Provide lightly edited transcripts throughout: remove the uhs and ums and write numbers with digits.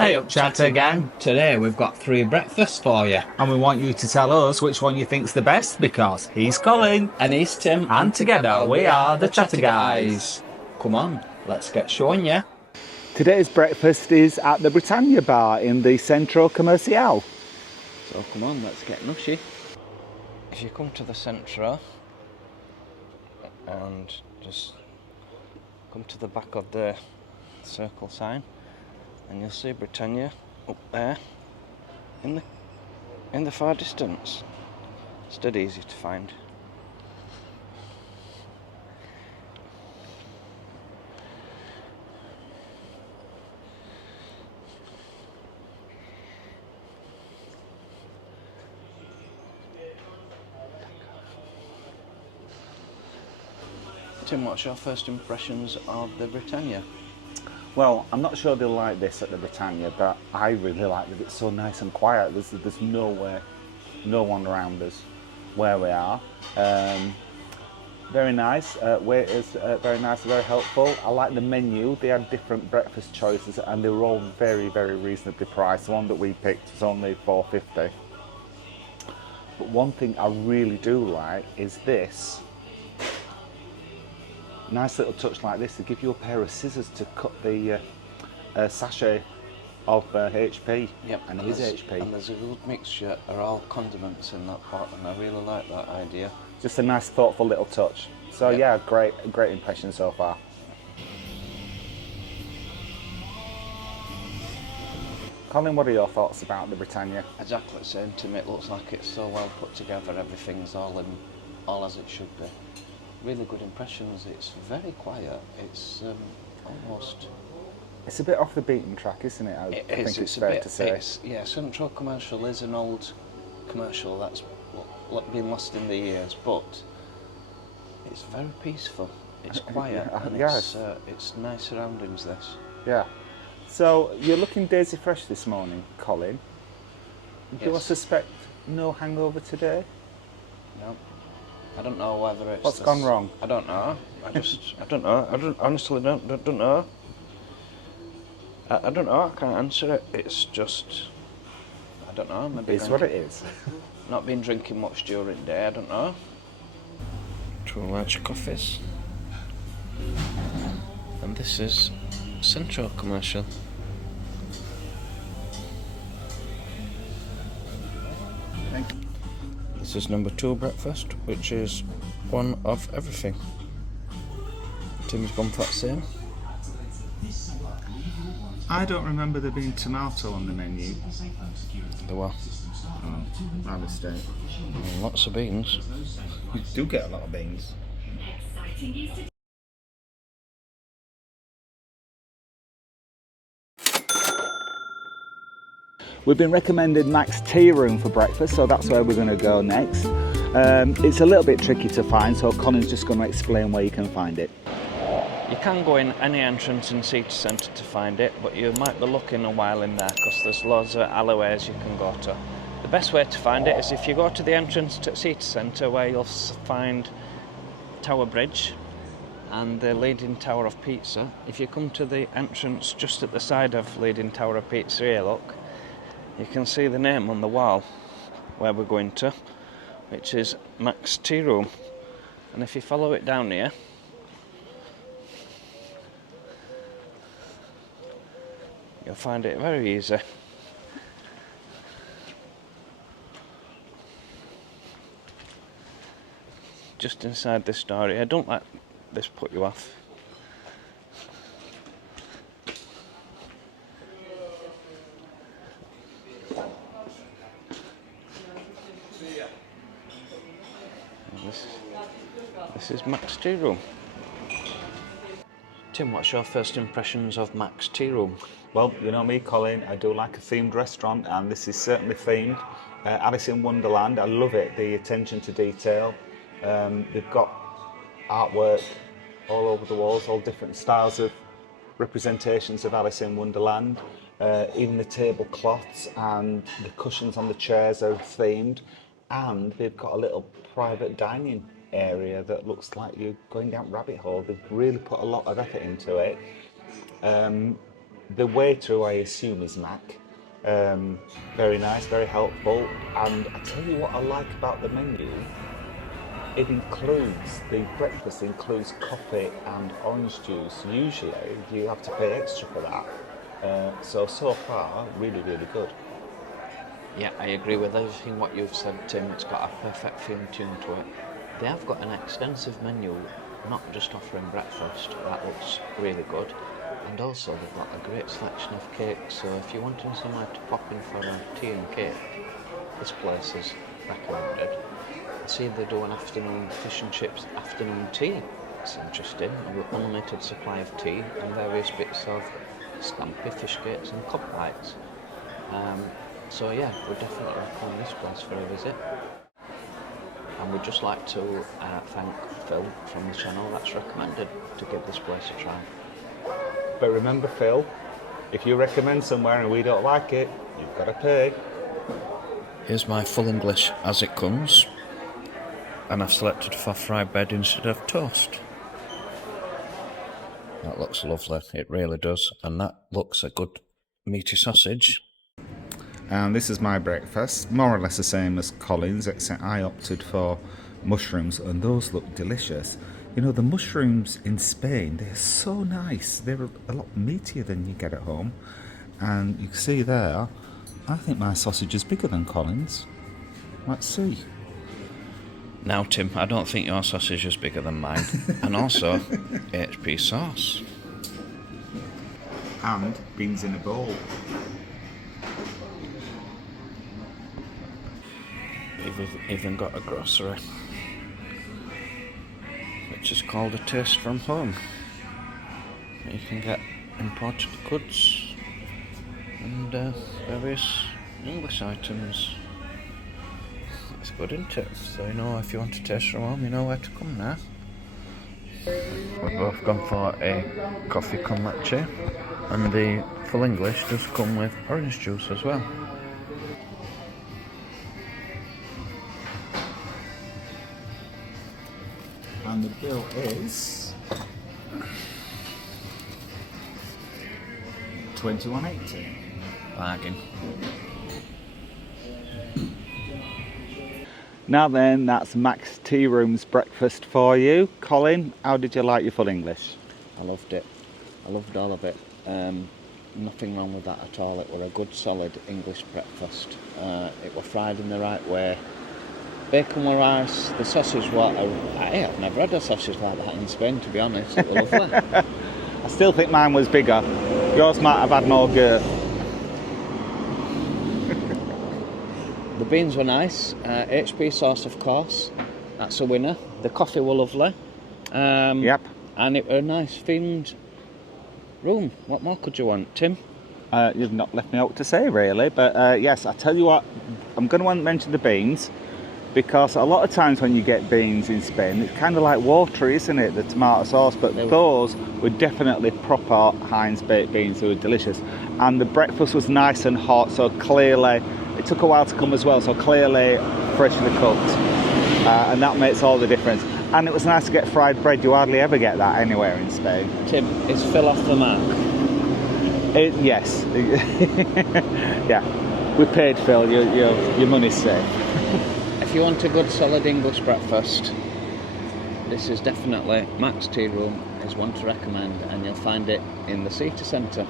Hey up, Chatter Gang. Today we've got 3 breakfasts for you. And we want you to tell us which one you think's the best because he's Colin. And he's Tim. And together we are the Chatter Guys. Come on, let's get showing you. Today's breakfast is at the Britannia Bar in the Centro Comercial. So come on, let's get nushy. If you come to the Centro and just come to the back of the circle sign, and you'll see Britannia up there in the far distance. It's dead easy to find. Tim, what's your first impressions of the Britannia? Well, I'm not sure they'll like this at the Britannia, but I really like that it's so nice and quiet. There's no one around us where we are. Very nice. Waiters very nice, very helpful. I like the menu. They had different breakfast choices, and they were all very, very reasonably priced. The one that we picked was only $4.50. But one thing I really do like is this. Nice little touch like this. They give you a pair of scissors to cut the sachet of HP. Yep, and it is HP. And there's a good mixture of all condiments in that pot, and I really like that idea. Just a nice, thoughtful little touch. So yep. Yeah, great impression so far. Colin, what are your thoughts about the Britannia? Exactly the same, Tim. It looks like it's so well put together. Everything's all as it should be. Really good impressions. It's very quiet. It's almost... It's a bit off the beaten track, isn't it? I think it's fair to say. Yeah, Central Commercial is an old commercial that's been lost in the years, but it's very peaceful. It's quiet, and it's nice surroundings, this. Yeah. So, you're looking daisy fresh this morning, Colin. Yes. Do I suspect no hangover today? No. I don't know whether it's... What's gone wrong? I don't know. I don't know. Honestly don't know. I don't know. I can't answer it. It's just... I don't know. Maybe it's what it is. Not been drinking much during the day. I don't know. 2 large coffees. And this is Central Commercial. Thank you. This is number 2 breakfast, which is one of everything. Tim's gone for that same. I don't remember there being tomato on the menu. There were. Oh, my mistake. Lots of beans. You do get a lot of beans. We've been recommended Mac's Tea Room for breakfast, so that's where we're going to go next. It's a little bit tricky to find, so Colin's just going to explain where you can find it. You can go in any entrance in City Centre to find it, but you might be looking a while in there because there's loads of alleyways you can go to. The best way to find it is if you go to the entrance to City Centre, where you'll find Tower Bridge and the Leaning Tower of Pizza. If you come to the entrance just at the side of Leaning Tower of Pizza here, look, you can see the name on the wall where we're going to, which is Mac's Tea Room. And if you follow it down here, you'll find it very easy. Just inside this door here. Don't let this put you off. This is Mac's Tea Room. Tim, what's your first impressions of Mac's Tea Room? Well, you know me, Colin, I do like a themed restaurant, and this is certainly themed. Alice in Wonderland, I love it, the attention to detail. They've got artwork all over the walls, all different styles of representations of Alice in Wonderland. Even the tablecloths and the cushions on the chairs are themed, and they've got a little private dining area that looks like you're going down rabbit hole. They've really put a lot of effort into it. The waiter, I assume, is Mac. Very nice, very helpful. And I tell you what I like about the menu. It includes, the breakfast includes coffee and orange juice. Usually you have to pay extra for that. So far, really, really good. Yeah, I agree with everything what you've said, Tim. It's got a perfect feel and tune to it. They have got an extensive menu, not just offering breakfast. That looks really good. And also they've got a great selection of cakes, so if you're wanting somewhere to pop in for a tea and cake, this place is recommended. I see they do an afternoon fish and chips afternoon tea. It's interesting, with unlimited supply of tea and various bits of scampi, fish cakes and cup bites. So yeah, we'd definitely recommend this place for a visit. And we'd just like to thank Phil from the channel that's recommended to give this place a try. But remember, Phil, if you recommend somewhere and we don't like it, you've got to pay. Here's my full English as it comes, and I've selected for fried bread instead of toast. That looks lovely, it really does, and that looks a good meaty sausage. And this is my breakfast, more or less the same as Colin's, except I opted for mushrooms, and those look delicious. You know, the mushrooms in Spain, they're so nice. They're a lot meatier than you get at home. And you can see there, I think my sausage is bigger than Colin's. Let's see. Now, Tim, I don't think your sausage is bigger than mine. And also, HP sauce. And beans in a bowl. You've even got a grocery, which is called A Taste from Home. You can get imported goods and various English items. That's good, isn't it? So you know, if you want to taste from home, you know where to come now. We've both gone for a coffee con leche, and the full English does come with orange juice as well. And the bill is $21.80. Bargain. Now then, that's Max Tea Room's breakfast for you. Colin, how did you like your full English? I loved it. I loved all of it. Nothing wrong with that at all. It were a good solid English breakfast. It were fried in the right way. Bacon were nice. The sausage were... I've never had a sausage like that in Spain, to be honest. It was lovely. I still think mine was bigger. Yours might have had more girth. The beans were nice. HP sauce, of course. That's a winner. The coffee were lovely. Yep. And it were a nice themed room. What more could you want, Tim? You've not left me out to say, really. But yes, I tell you what, I'm going to want to mention the beans. Because a lot of times when you get beans in Spain, it's kind of like watery, isn't it, the tomato sauce? But those were definitely proper Heinz baked beans. They were delicious. And the breakfast was nice and hot, so clearly, it took a while to come as well, so clearly freshly cooked. And that makes all the difference. And it was nice to get fried bread. You hardly ever get that anywhere in Spain. Tim, is Phil off the mark? Yes. Yeah. We paid Phil. Your money's safe. If you want a good solid English breakfast, this is definitely Max Tea Room is one to recommend, and you'll find it in the city centre.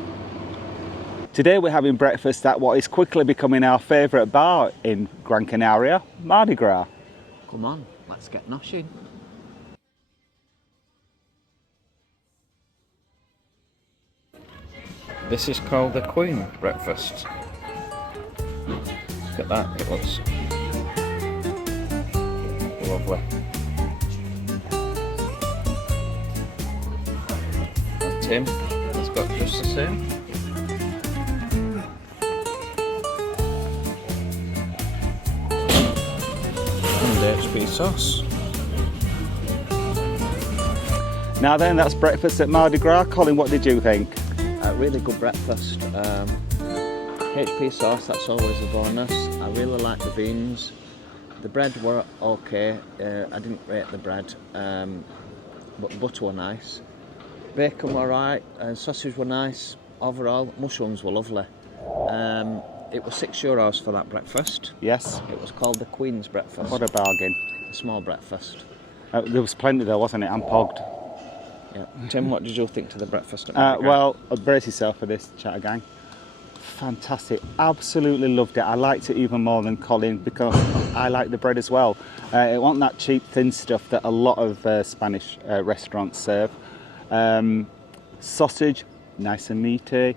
Today we're having breakfast at what is quickly becoming our favourite bar in Gran Canaria, Mardi Gras. Come on, let's get noshing. This is called the Queen breakfast. Look at that, it looks lovely. And Tim has got just the same. And HP sauce. Now then, that's breakfast at Mardi Gras. Colin, what did you think? A really good breakfast. HP sauce, that's always a bonus. I really like the beans. The bread were okay. I didn't rate the bread, but butter were nice. Bacon were right, and sausage were nice. overall, mushrooms were lovely. It was €6 for that breakfast. Yes. It was called the Queen's Breakfast. What a bargain. A small breakfast. There was plenty there, wasn't it? And pogged. Yeah. Tim, what did you think to the breakfast at Mardi Gras? Well, brace yourself for this, chatter gang. Fantastic. Absolutely loved it. I liked it even more than Colin because I like the bread as well. It wasn't that cheap, thin stuff that a lot of Spanish restaurants serve. Sausage, nice and meaty.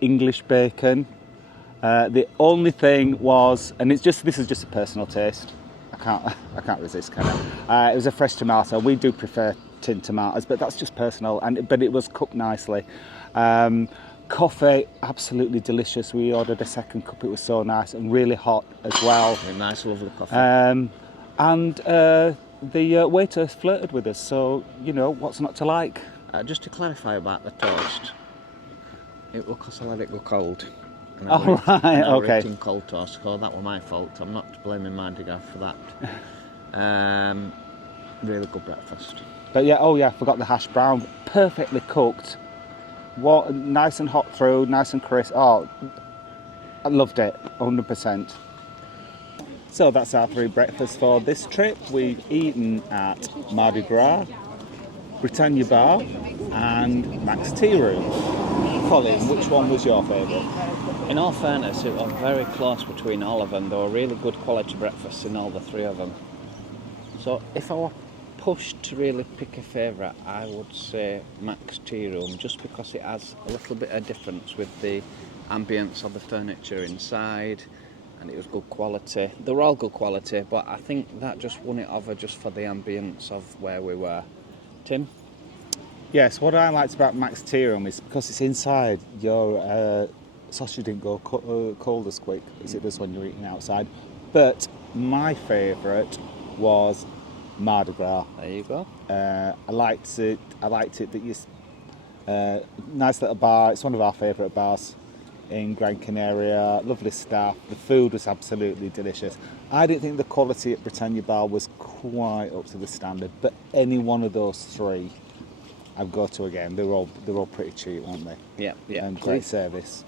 English bacon. The only thing was, and this is just a personal taste. I can't resist, can I? It was a fresh tomato. We do prefer tin tomatoes, but that's just personal. But it was cooked nicely. Coffee, absolutely delicious. We ordered a second cup. It was so nice and really hot as well. Very nice, lovely coffee. And the waiter flirted with us. So you know what's not to like. Just to clarify about the toast, it was because I let it go cold. Oh, right, okay. In cold toast, so that was my fault. I'm not blaming Mardigra for that. Really good breakfast. But yeah, oh yeah, I forgot the hash brown. Perfectly cooked. What nice and hot through, nice and crisp. Oh, I loved it, 100%. So that's our 3 breakfasts for this trip. We've eaten at Mardi Gras, Britannia Bar, and Max Tea Room. Colin, which one was your favourite? In all fairness, it was very close between all of them. There were really good quality breakfasts in all the 3 of them. So if I were pushed to really pick a favourite, I would say Max Tea Room, just because it has a little bit of difference with the ambience of the furniture inside, and it was good quality. They were all good quality, but I think that just won it over just for the ambience of where we were. Tim? Yes, what I liked about Max Tea Room is because it's inside, your sausage didn't go cold as quick as it does when you're eating outside. But my favourite was Mardi Gras. There you go. I liked it that you nice little bar. It's one of our favourite bars in GRAN CANARIA. Lovely staff. The food was absolutely delicious. I didn't think the quality at Britannia Bar was quite up to the standard, but any one of those 3 I'd go to again. They're all pretty cheap, weren't they? Yeah. And great service.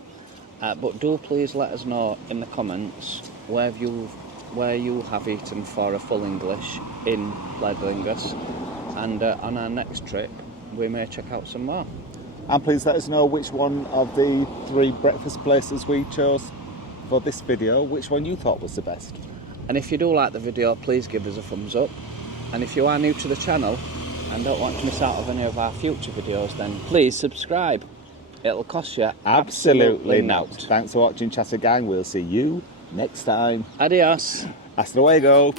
But do please let us know in the comments where you have eaten for a full English in Bledlingus, and on our next trip we may check out some more. And please let us know which one of the 3 breakfast places we chose for this video, which one you thought was the best. And if you do like the video, please give us a thumbs up. And if you are new to the channel and don't want to miss out on any of our future videos, then please subscribe. It'll cost you absolutely nought. Thanks for watching, Chatter Gang. We'll see you next time. Adios. Hasta luego.